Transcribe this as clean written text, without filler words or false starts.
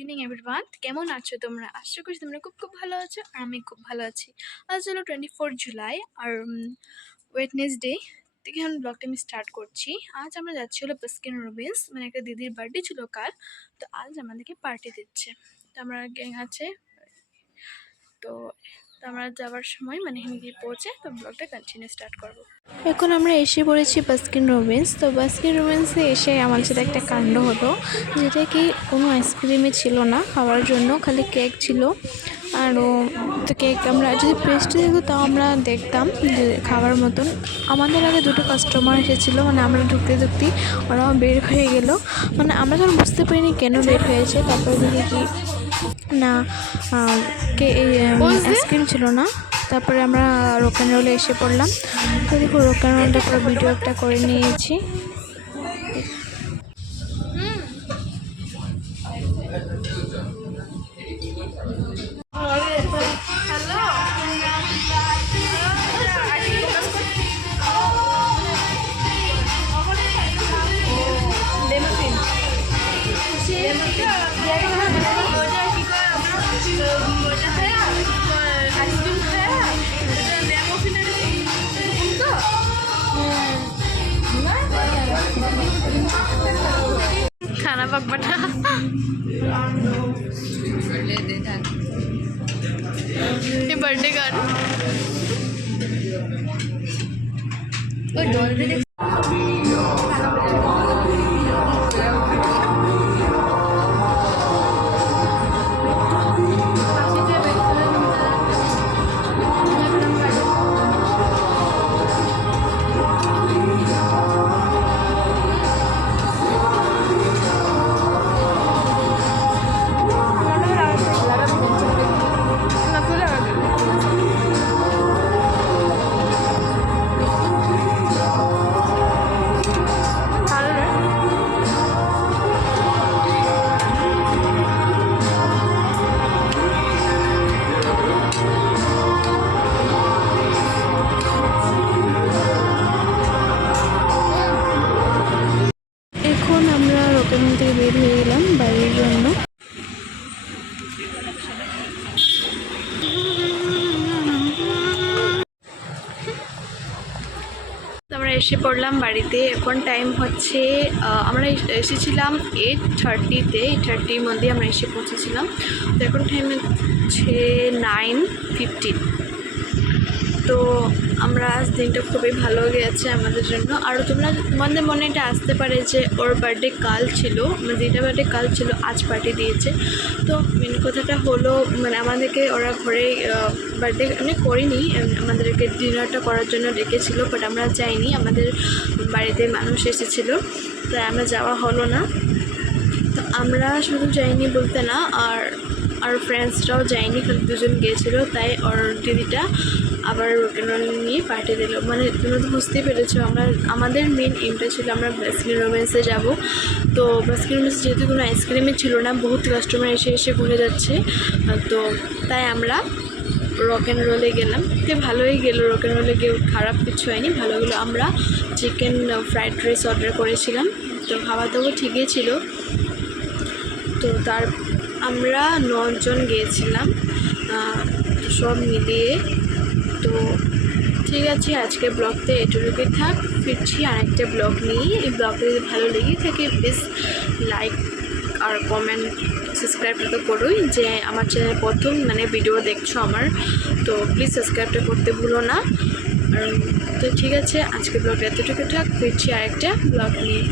Evening everyone, কেমন আছো তোমরা? আশা করি তোমরা খুব ভালো আছো আর আমি খুব ভালো আছি। আজ হলো 24 জুলাই আর ওয়েডনেসডে থেকে এখন ব্লগটা আমি স্টার্ট করছি। আজ আমরা যাচ্ছি হলো বাস্কিন রবিন্স, মানে একটা দিদির বার্থডে ছিল কাল, তো আজ আমাদেরকে পার্টি দিচ্ছে। তো আমরা গ্যাং আছে, তো আমরা যাওয়ার সময় মানে এখানে গিয়ে পৌঁছে তো ব্লগটা কন্টিনিউ স্টার্ট করবো। এখন আমরা এসে পড়েছি বাস্কিন রবিন্স। তো বাস্কিন রবিন্সে এসে আমার সাথে একটা কাণ্ড হলো, যেটা কি কোনো আইসক্রিমই ছিল না খাওয়ার জন্য, খালি কেক ছিল। আরও তো কেক আমরা যদি পেস্ট্রি দেখতো তাও আমরা দেখতাম যে খাওয়ার মতন। আমাদের আগে দুটো কাস্টমার এসেছিলো, মানে আমরা ঢুকতে ওরাও বের হয়ে গেল। মানে আমরা তখন বুঝতে পারিনি কেন বের হয়েছে। তারপরে দেখি কি না আইসক্রিম ছিল না। তারপরে আমরা রক অ্যান্ড রোলে এসে পড়লাম। তো দেখো রক অ্যান্ড রোলটা পুরো ভিডিও একটা করে নিয়েছি। खाना पकबटा ये बर्थडे कार्ड থেকে বের হয়ে গেলাম বাইরের জন্য। আমরা এসে পড়লাম বাড়িতে। এখন টাইম হচ্ছে আমরা এসেছিলাম 8:30-তে, 8:30-র মধ্যে আমরা এসে পৌঁছেছিলাম। তো এখন টাইম হচ্ছে 9:15। তো আমরা আজ দিনটা খুবই ভালো গেছে আমাদের জন্য। আর তোমাদের মনে এটা আসতে পারে যে ওর বার্থডে কাল ছিল, মানে যেটা বার্থডে কাল ছিল আজ পার্টি দিয়েছে। তো মেন কথাটা হলো মানে আমাদেরকে ওরা ঘরে বার্থডে আমি করিনি, আমাদেরকে ডিনারটা করার জন্য ডেকেছিলো, বাট আমরা যাইনি। আমাদের বাড়িতে মানুষ এসেছিলো, তাই আমরা যাওয়া হলো না। তো আমরা শুধু যাইনি বলতে না, আর ফ্রেন্ডসরাও যায়নি, খালি দুজন গিয়েছিলো। তাই ওর দিদিটা আবার রোকেনরোল নিয়ে পার্টি দিল। মানে তোমরা তো বুঝতেই পেরেছো আমাদের মেন এমটা ছিল আমরা বাস্কিন রবিন্সে যাব। তো বাস্কিন রবিন্সে যেহেতু কোনো আইসক্রিমই ছিল না, বহুত কাস্টমার এসে ঘুরে যাচ্ছে, তো তাই আমরা রক অ্যান্ড রোলে গেলাম। তো ভালোই গেল, রক অ্যান্ড রোলে গিয়ে খারাপ কিছু হয়নি, ভালো গেলো। আমরা চিকেন ফ্রাইড রাইস অর্ডার করেছিলাম, তো খাওয়া দাওয়া ঠিকই ছিল। তো আমরা 9 জন গিয়েছিলাম সব মিলিয়ে। তো ঠিক আছে, আজকে ব্লগতে এটুকুই থাক, ফিরছি আরেকটা ব্লগ নিয়ে। এই ব্লগটা যদি ভালো লেগে থাকে প্লিজ লাইক আর কমেন্ট সাবস্ক্রাইবটা তো করোই, যে আমার চ্যানেল প্রথম মানে ভিডিও দেখছো আমার, তো প্লিজ সাবস্ক্রাইবটা করতে ভুলো না। তো ঠিক আছে, আজকে ব্লগটা এতটুকু থাক, ফিরছি আরেকটা ব্লগ নিয়ে।